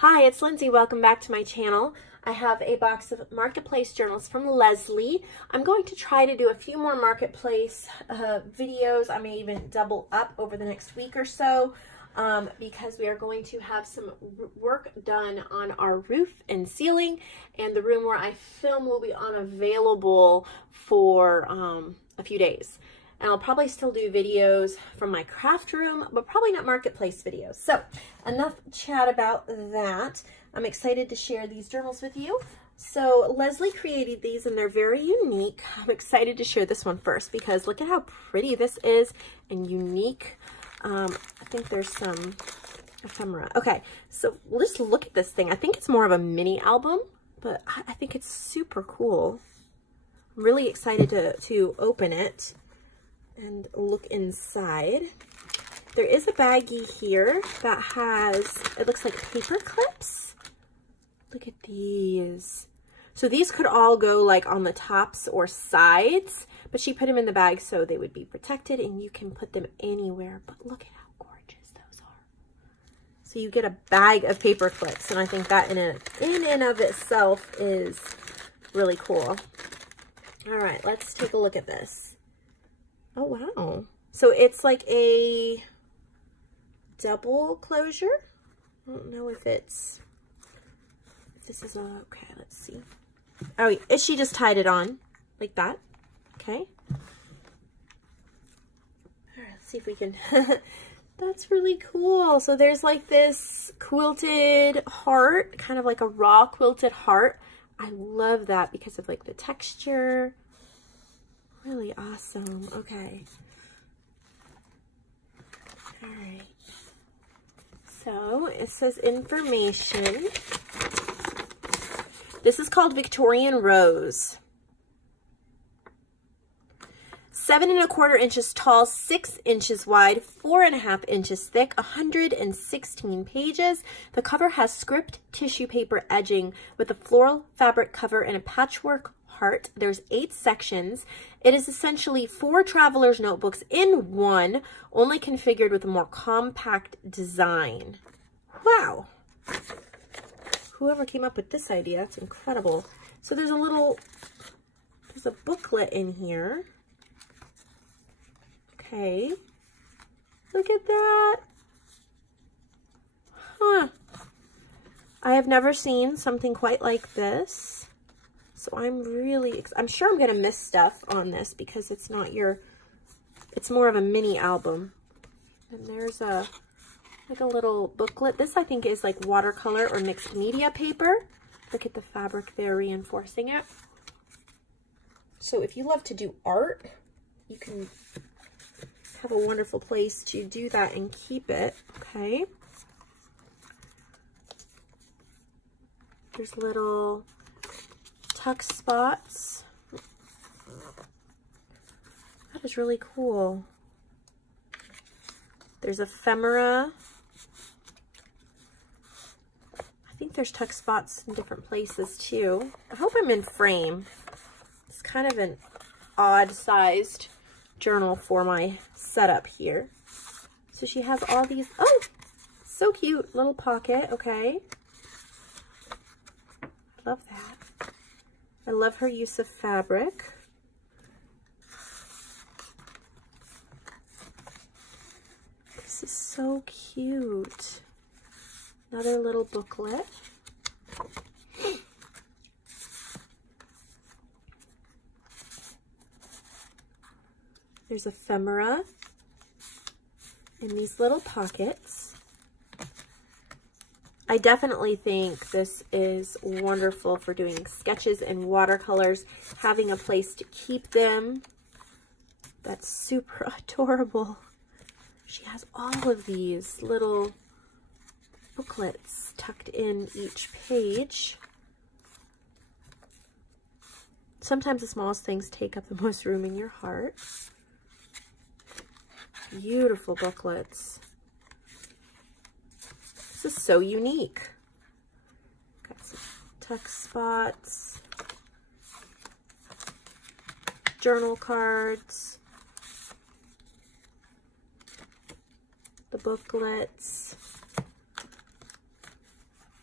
Hi, it's Lindsay. Welcome back to my channel. I have a box of Marketplace journals from Leslie. I'm going to try to do a few more Marketplace videos. I may even double up over the next week or so because we are going to have some work done on our roof and ceiling, and the room where I film will be unavailable for a few days. And I'll probably still do videos from my craft room, but probably not Marketplace videos. So enough chat about that. I'm excited to share these journals with you. So Leslie created these and they're very unique. I'm excited to share this one first because look at how pretty this is and unique. I think there's some ephemera. Okay, so let's look at this thing. I think it's more of a mini album, but I think it's super cool. I'm really excited to open it and look inside. There is a baggie here that has, it looks like paper clips. Look at these. So these could all go like on the tops or sides, but she put them in the bag so they would be protected and you can put them anywhere. But look at how gorgeous those are. So you get a bag of paper clips, and I think that in and of itself is really cool. All right, let's take a look at this. Oh, wow. So it's like a double closure. I don't know if this is okay, let's see. Oh, she just tied it on like that. Okay. All right, let's see if we can. That's really cool. So there's like this quilted heart, kind of like a raw quilted heart. I love that because of like the texture. Really awesome. Okay. All right. So it says information. This is called Victorian Rose. 7 1/4 inches tall, 6 inches wide, 4.5 inches thick, 116 pages. The cover has script tissue paper edging with a floral fabric cover and a patchwork heart. There's 8 sections. It is essentially 4 traveler's notebooks in one, only configured with a more compact design. Wow. Whoever came up with this idea, that's incredible. So there's a booklet in here. Okay. Look at that. Huh. I have never seen something quite like this. So I'm sure I'm going to miss stuff on this because it's not it's more of a mini album. And there's like a little booklet. This I think is like watercolor or mixed media paper. Look at the fabric there reinforcing it. So if you love to do art, you can have a wonderful place to do that and keep it. Okay. There's little tuck spots. That is really cool. There's ephemera. I think there's tuck spots in different places too. I hope I'm in frame. It's kind of an odd sized journal for my setup here. So she has all these, oh, so cute, little pocket, okay. Love that. I love her use of fabric. This is so cute. Another little booklet. There's ephemera in these little pockets. I definitely think this is wonderful for doing sketches and watercolors, having a place to keep them. That's super adorable. She has all of these little booklets tucked in each page. Sometimes the smallest things take up the most room in your heart. Beautiful booklets. This is so unique. Got some tuck spots, journal cards, the booklets,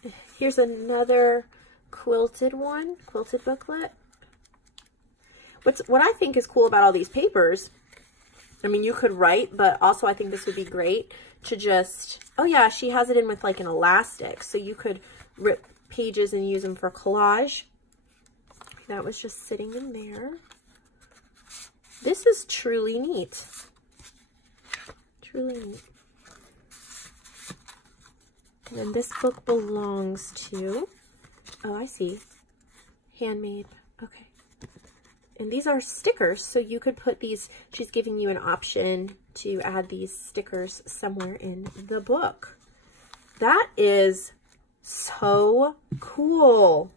a Here's another quilted one, quilted booklet. What I think is cool about all these papers, I mean, you could write, but also I think this would be great to just, oh yeah, she has it in with like an elastic. So you could rip pages and use them for collage. That was just sitting in there. This is truly neat. Truly neat. And then this book belongs to, oh, I see, Handmade. Okay. And these are stickers, so you could put these, she's giving you an option to add these stickers somewhere in the book. That is so cool.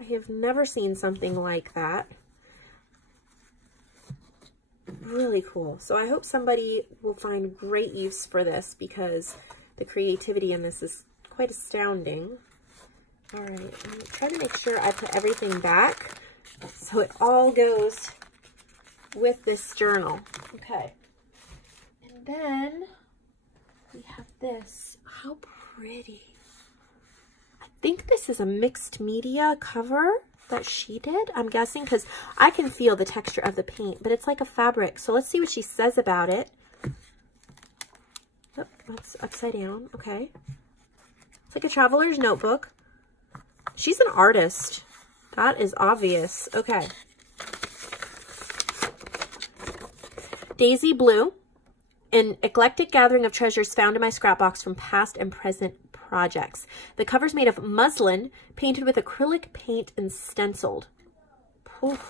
I have never seen something like that. Really cool. So I hope somebody will find great use for this because the creativity in this is quite astounding. All right, I'm trying to make sure I put everything back so it all goes with this journal. Okay. And then we have this. How pretty. I think this is a mixed media cover that she did, I'm guessing, because I can feel the texture of the paint, but it's like a fabric. So let's see what she says about it. Oh, that's upside down. Okay. It's like a traveler's notebook. She's an artist. That is obvious. Okay. Daisy Blue, an eclectic gathering of treasures found in my scrapbox from past and present projects. The cover's made of muslin, painted with acrylic paint and stenciled. Oof.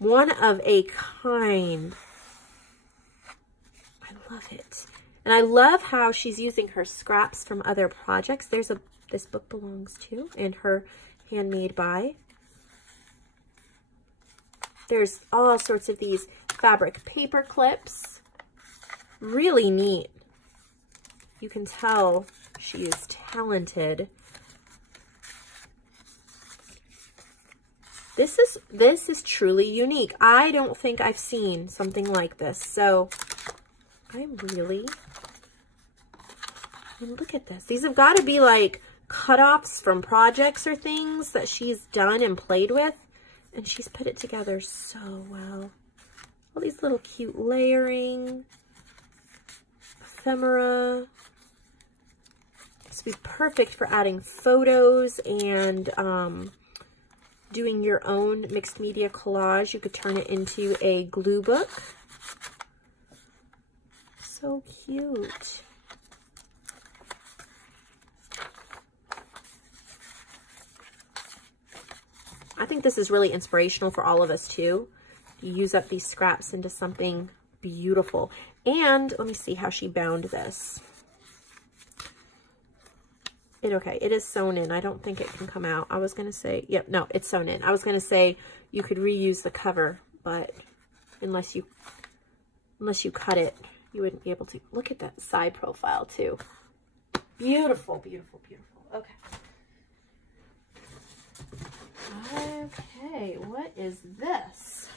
One of a kind. I love it. And I love how she's using her scraps from other projects. There's this book belongs to, and her handmade by. There's all sorts of these fabric paper clips. Really neat. You can tell she is talented. This is truly unique. I don't think I've seen something like this. So I'm really, I mean, look at this. These have got to be like cutoffs from projects or things that she's done and played with. And she's put it together so well. All these little cute layering, ephemera. This would be perfect for adding photos and doing your own mixed media collage. You could turn it into a glue book. So cute. I think this is really inspirational for all of us too. You use up these scraps into something beautiful. And let me see how she bound this. Okay, it is sewn in. I don't think it can come out. I was going to say, yep, no, it's sewn in. I was going to say you could reuse the cover, but unless you cut it, you wouldn't be able to. Look at that side profile too. Beautiful, beautiful, beautiful. Okay. Okay, what is this?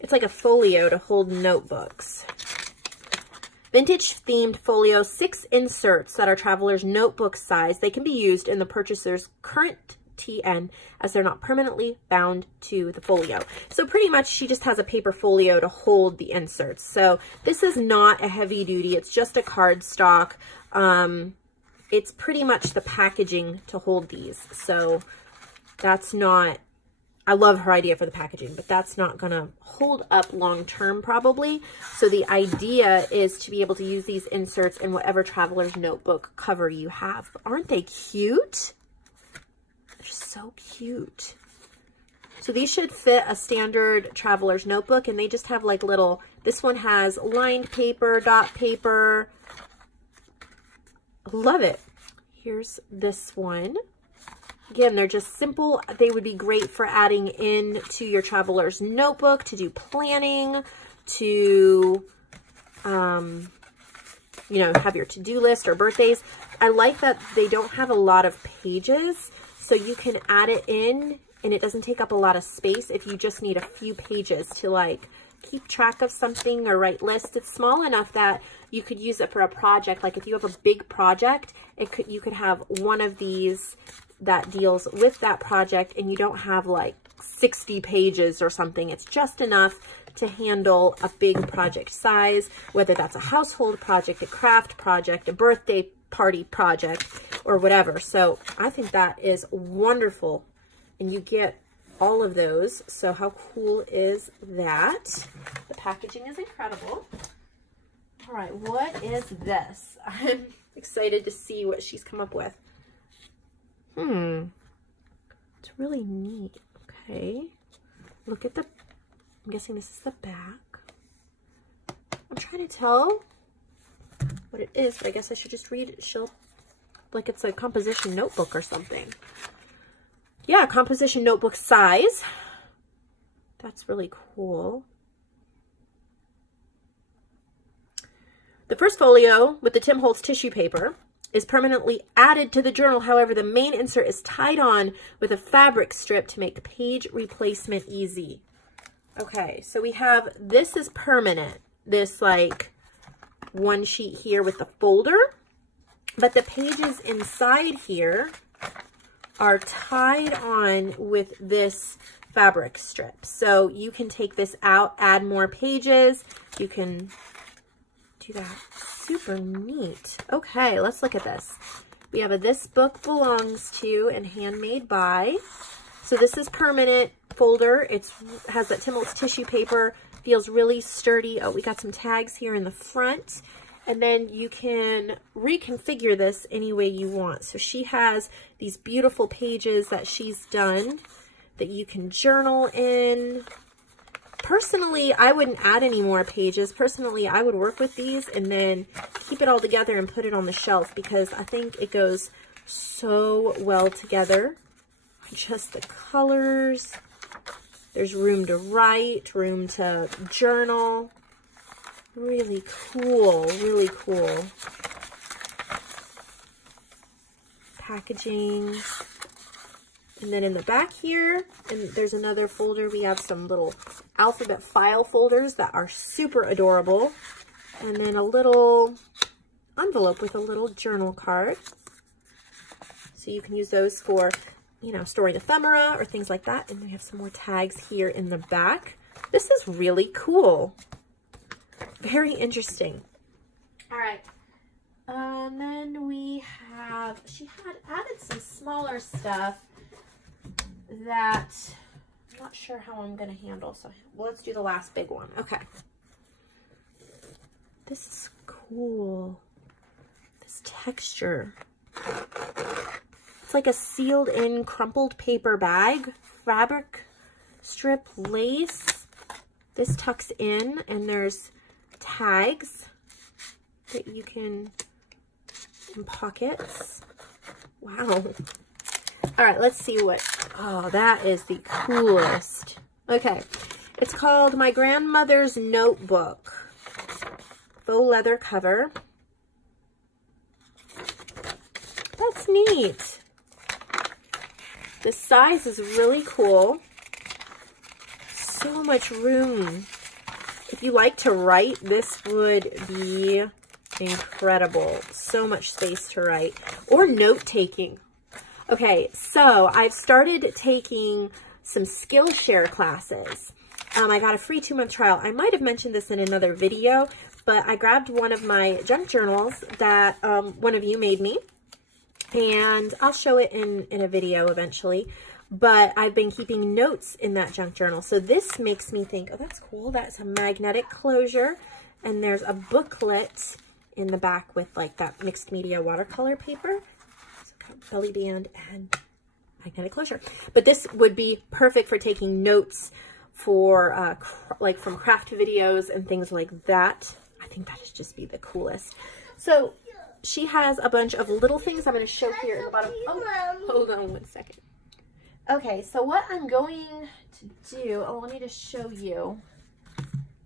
It's like a folio to hold notebooks. Vintage themed folio, 6 inserts that are traveler's notebook size. They can be used in the purchaser's current TN as they're not permanently bound to the folio. So pretty much she just has a paper folio to hold the inserts. So this is not a heavy duty, it's just a cardstock. It's pretty much the packaging to hold these. So that's not, I love her idea for the packaging, but that's not gonna hold up long term probably. So the idea is to be able to use these inserts in whatever traveler's notebook cover you have. But aren't they cute? They're so cute. So these should fit a standard traveler's notebook, and they just have like little, this one has lined paper, dot paper. Love it. Here's this one. Again, they're just simple. They would be great for adding in to your traveler's notebook to do planning, to, you know, have your to-do list or birthdays. I like that they don't have a lot of pages. so you can add it in and it doesn't take up a lot of space if you just need a few pages to like keep track of something or write lists. It's small enough that you could use it for a project. Like if you have a big project, you could have one of these that deals with that project and you don't have like 60 pages or something. It's just enough to handle a big project size, whether that's a household project, a craft project, a birthday party project, or whatever. So I think that is wonderful. And you get all of those. So how cool is that? The packaging is incredible. All right, what is this? I'm excited to see what she's come up with. It's really neat. Okay. Look at the, I'm guessing this is the back. I'm trying to tell what it is, but I guess I should just read it. She'll, like it's a composition notebook or something. Yeah, composition notebook size. That's really cool. The first folio with the Tim Holtz tissue paper is permanently added to the journal. However, the main insert is tied on with a fabric strip to make page replacement easy. Okay, so we have, this is permanent. This like one sheet here with the folder, but the pages inside here are tied on with this fabric strip. So you can take this out, add more pages. You can do that. Super neat. Okay, let's look at this. We have a This Book Belongs To and Handmade By. So this is permanent folder. It has that Tim Holtz tissue paper. Feels really sturdy. Oh, we got some tags here in the front. And then you can reconfigure this any way you want. So she has these beautiful pages that she's done that you can journal in. Personally, I wouldn't add any more pages. Personally, I would work with these and then keep it all together and put it on the shelf because I think it goes so well together. Just the colors. There's room to write, room to journal. Really cool, really cool. Packaging. And then in the back here, and there's another folder. We have some little alphabet file folders that are super adorable. And then a little envelope with a little journal card. So you can use those for, you know, storing ephemera or things like that. And we have some more tags here in the back. This is really cool. Very interesting. All right. And then we have, she had added some smaller stuff that I'm not sure how I'm going to handle. So well, let's do the last big one. Okay. This is cool. This texture. It's like a sealed in crumpled paper bag, fabric strip, lace. This tucks in and there's tags that you can in pockets. Wow. All right, let's see what, oh, that is the coolest. Okay, it's called My Grandmother's Notebook. Faux leather cover. That's neat. The size is really cool. So much room. If you like to write, this would be incredible. So much space to write. Or note-taking. Okay, so I've started taking some Skillshare classes. I got a free 2-month trial. I might have mentioned this in another video, but I grabbed one of my junk journals that one of you made me. And I'll show it in a video eventually. But I've been keeping notes in that junk journal. So this makes me think, oh, that's cool. That's a magnetic closure. And there's a booklet in the back with like that mixed media watercolor paper. So got belly band and magnetic closure. But this would be perfect for taking notes for like from craft videos and things like that. I think that would just be the coolest. So she has a bunch of little things I'm going to show here at the bottom. Oh, hold on one second. Okay, so what I'm going to do, oh, let me just show you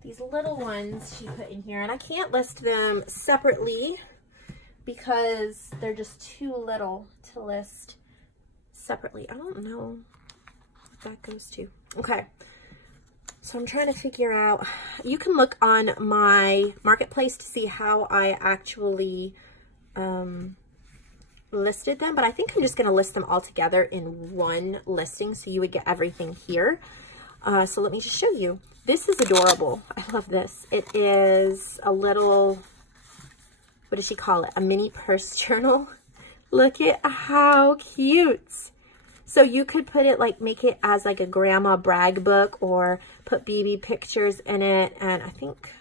these little ones she put in here. And I can't list them separately because they're just too little to list separately. I don't know what that goes to. Okay. So I'm trying to figure out, you can look on my marketplace to see how I actually listed them, but I think I'm just going to list them all together in one listing so you would get everything here. So let me just show you. This is adorable. I love this. It is a little, what does she call it? A mini purse journal. Look at how cute. So you could put it like, make it as like a grandma brag book or put baby pictures in it. And I think,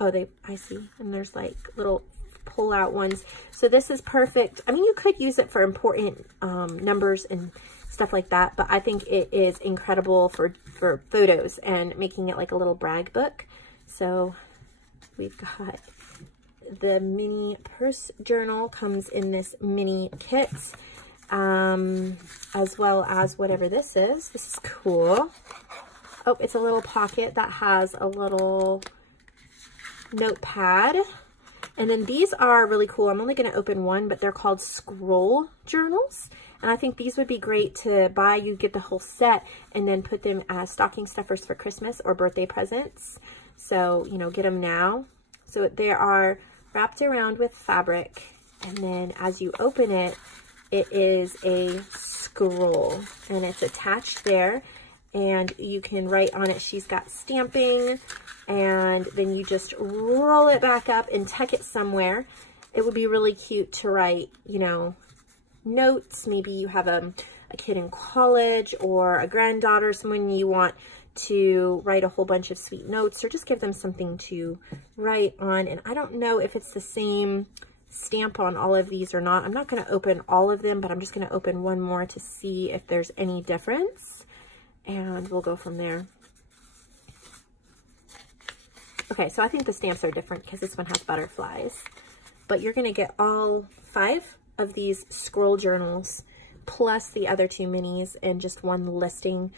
oh, I see. And there's like little pull out ones. So this is perfect. I mean, you could use it for important numbers and stuff like that, but I think it is incredible for photos and making it like a little brag book. So we've got the mini purse journal, comes in this mini kit, as well as whatever this is. This is cool. Oh, it's a little pocket that has a little notepad. And then these are really cool. I'm only going to open one, but they're called scroll journals. And I think these would be great to buy. You get the whole set and then put them as stocking stuffers for Christmas or birthday presents. So, you know, get them now. So they are wrapped around with fabric. And then as you open it, it is a scroll and it's attached there. And you can write on it. She's got stamping, and then you just roll it back up and tuck it somewhere. It would be really cute to write, you know, notes. Maybe you have a kid in college or a granddaughter, someone you want to write a whole bunch of sweet notes, or just give them something to write on. And I don't know if it's the same stamp on all of these or not. I'm not going to open all of them, but I'm just going to open one more to see if there's any difference. And we'll go from there. Okay, so I think the stamps are different because this one has butterflies. But you're going to get all 5 of these scroll journals plus the other 2 minis and just one listing.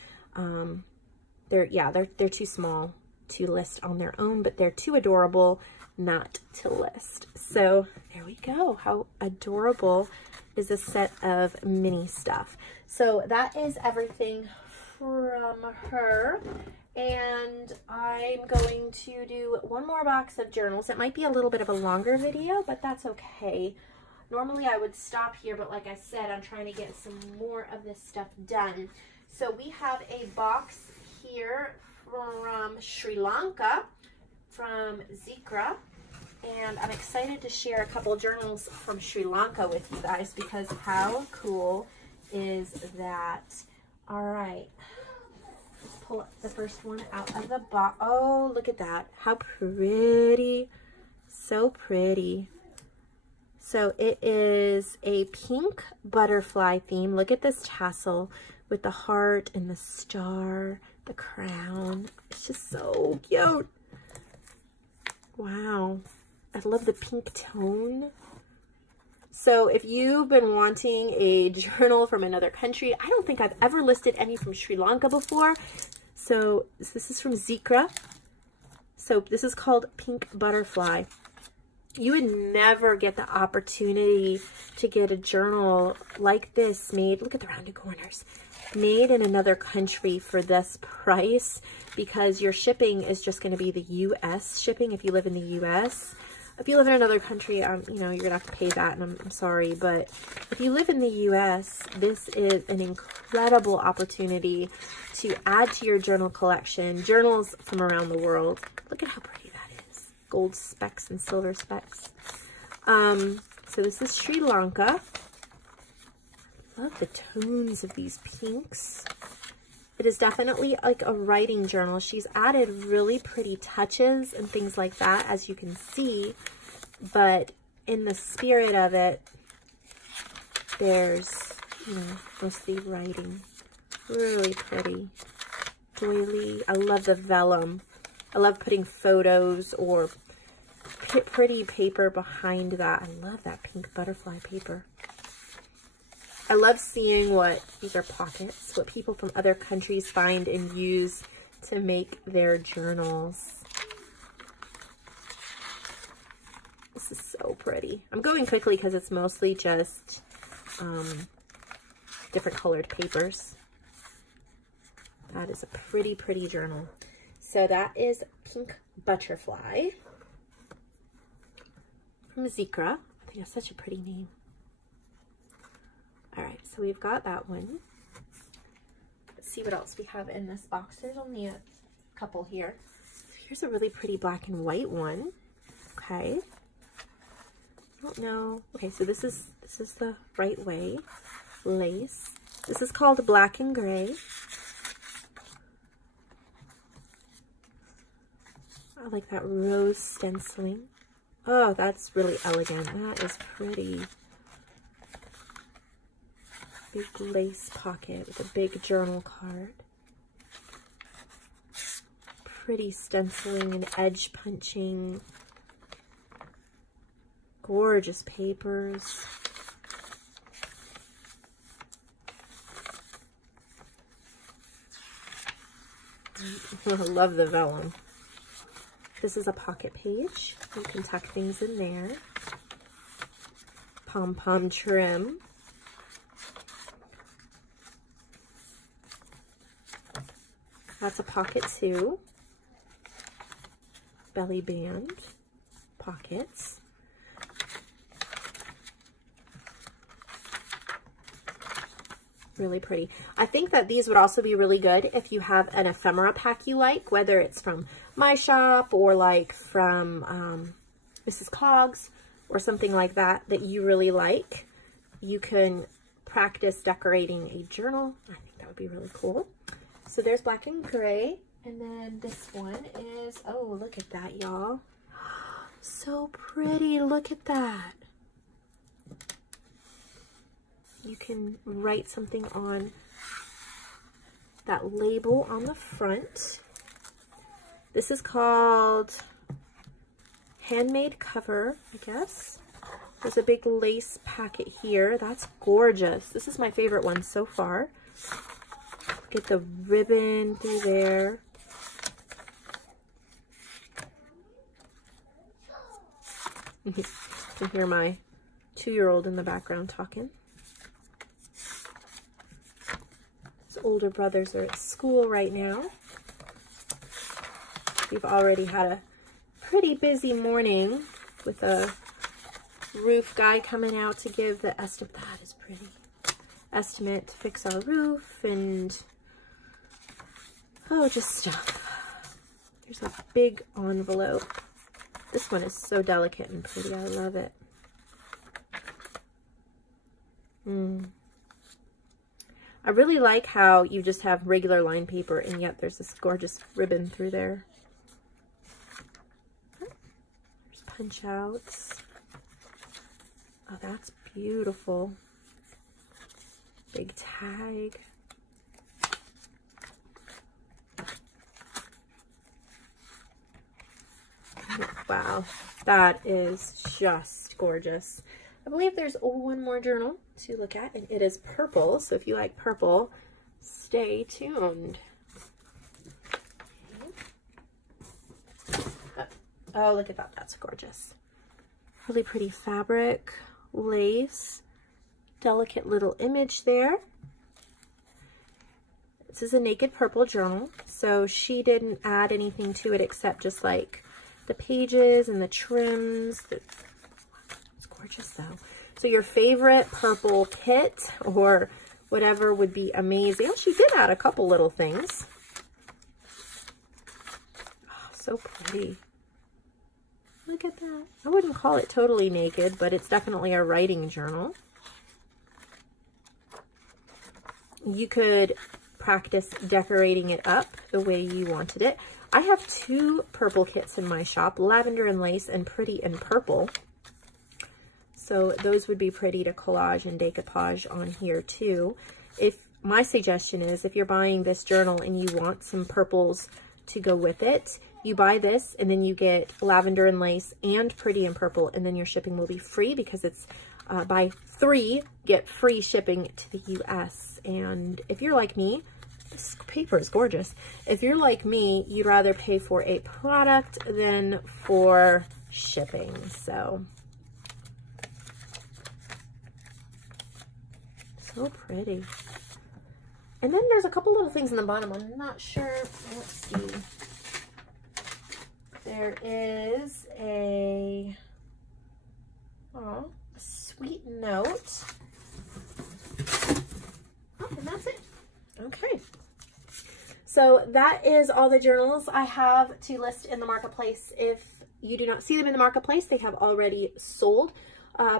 They're too small to list on their own, but they're too adorable not to list. So there we go. How adorable is a set of mini stuff. So that is everything from her, and I'm going to do one more box of journals. It might be a little bit of a longer video, but that's okay. Normally I would stop here, but like I said, I'm trying to get some more of this stuff done. So we have a box here from Sri Lanka, from Zikra, and I'm excited to share a couple journals from Sri Lanka with you guys because how cool is that? All right, let's pull up the first one out of the box. Oh, look at that. How pretty. So pretty. So it is a pink butterfly theme. Look at this tassel with the heart and the star, the crown. It's just so cute. Wow. I love the pink tone. So if you've been wanting a journal from another country, I don't think I've ever listed any from Sri Lanka before. So this is from Zikra. So this is called Pink Butterfly. You would never get the opportunity to get a journal like this made. Look at the rounded corners. Made in another country for this price, because your shipping is just going to be the U.S. shipping if you live in the U.S. If you live in another country, you know, you're going to have to pay that, and I'm sorry. But if you live in the U.S., this is an incredible opportunity to add to your journal collection. Journals from around the world. Look at how pretty that is. Gold specks and silver specks. So this is Sri Lanka. Love the tones of these pinks. It is definitely like a writing journal. She's added really pretty touches and things like that, as you can see. But in the spirit of it, there's, you know, mostly writing. Really pretty. Doily. I love the vellum. I love putting photos or pretty paper behind that. I love that pink butterfly paper. I love seeing what, these are pockets, what people from other countries find and use to make their journals. This is so pretty. I'm going quickly because it's mostly just different colored papers. That is a pretty, pretty journal. So that is Pink Butterfly from Zikra. I think that's such a pretty name. All right, so we've got that one. Let's see what else we have in this box. There's only a couple here. Here's a really pretty black and white one. Okay. I don't know. Okay, so this is the Right Way lace. This is called Black and Gray. I like that rose stenciling. Oh, that's really elegant. That is pretty. Big lace pocket with a big journal card. Pretty stenciling and edge punching. Gorgeous papers. I love the vellum. This is a pocket page. You can tuck things in there. Pom-pom trim. That's a pocket too. Belly band. Pockets. Really pretty. I think that these would also be really good if you have an ephemera pack you like, whether it's from my shop or like from Mrs. Coggs or something like that you really like. You can practice decorating a journal. I think that would be really cool. So there's Black and Gray. And then this one is, oh, look at that, y'all. So pretty. Look at that. You can write something on that label on the front. This is called Handmade cover, I guess. There's a big lace packet here. That's gorgeous. This is my favorite one so far. Look at the ribbon through there. You can hear my 2-year-old in the background talking. His older brothers are at school right now. We've already had a pretty busy morning with a roof guy coming out to give the estimate. That is pretty. Estimate to fix our roof and, oh, just stuff. There's a big envelope. This one is so delicate and pretty. I love it. I really like how you just have regular line paper and yet there's this gorgeous ribbon through there. There's punch outs. Oh, that's beautiful. Big tag. Wow, that is just gorgeous. I believe there's one more journal to look at, and it is purple. So if you like purple, stay tuned. Oh, look at that. That's gorgeous. Really pretty fabric, lace, delicate little image there. This is a naked purple journal, so she didn't add anything to it except just like the pages and the trims. It's gorgeous though. So your favorite purple kit or whatever would be amazing. Oh, she did add a couple little things. Oh, so pretty. Look at that. I wouldn't call it totally naked, but it's definitely a writing journal. You could practice decorating it up the way you wanted it. I have 2 purple kits in my shop, lavender and lace and pretty and purple. So those would be pretty to collage and decoupage on here too. If my suggestion is, if you're buying this journal and you want some purples to go with it, you buy this and then you get lavender and lace and pretty and purple, and then your shipping will be free because it's buy 3, get free shipping to the US. And if you're like me, this paper is gorgeous. If you're like me, you'd rather pay for a product than for shipping. So So pretty. And then there's a couple little things in the bottom. I'm not sure. Let's see. There is a sweet note. Oh, and that's it. Okay. So that is all the journals I have to list in the marketplace. If you do not see them in the marketplace, they have already sold.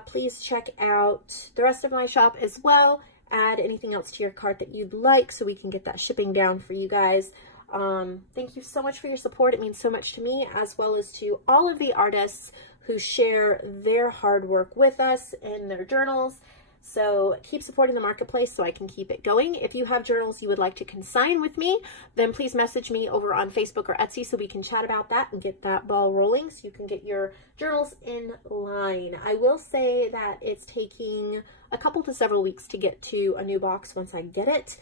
Please check out the rest of my shop as well. Add anything else to your cart that you'd like so we can get that shipping down for you guys. Thank you so much for your support. It means so much to me, as well as to all of the artists who share their hard work with us in their journals. So keep supporting the marketplace so I can keep it going. If you have journals you would like to consign with me, then please message me over on Facebook or Etsy so we can chat about that and get that ball rolling so you can get your journals in line. I will say that it's taking a couple to several weeks to get to a new box once I get it.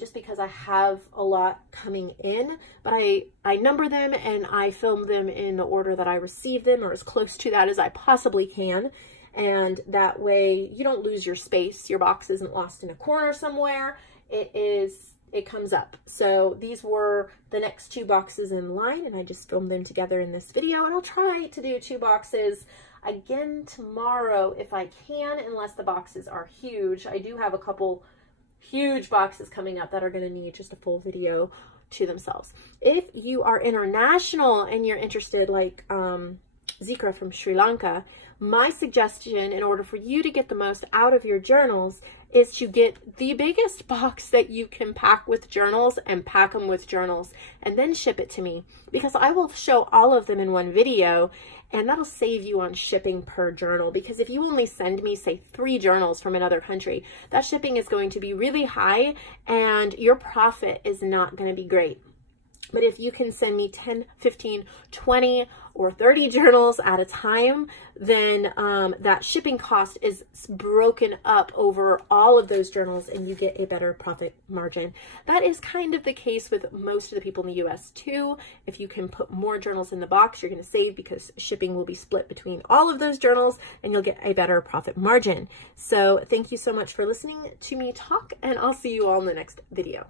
Just because I have a lot coming in, but I number them and I film them in the order that I receive them, or as close to that as I possibly can. And that way you don't lose your space. Your box isn't lost in a corner somewhere. It comes up. So these were the next 2 boxes in line, and I just filmed them together in this video, and I'll try to do 2 boxes again tomorrow if I can, unless the boxes are huge. I do have a couple huge boxes coming up that are going to need just a full video to themselves. If you are international and you're interested, like Zikra from Sri Lanka, my suggestion in order for you to get the most out of your journals is to get the biggest box that you can pack with journals and pack them with journals and then ship it to me, because I will show all of them in one video, and that'll save you on shipping per journal. Because if you only send me, say, 3 journals from another country, that shipping is going to be really high and your profit is not going to be great. But if you can send me 10, 15, 20, or 30 journals at a time, then that shipping cost is broken up over all of those journals and you get a better profit margin. That is kind of the case with most of the people in the US too. If you can put more journals in the box, you're going to save because shipping will be split between all of those journals and you'll get a better profit margin. So thank you so much for listening to me talk, and I'll see you all in the next video.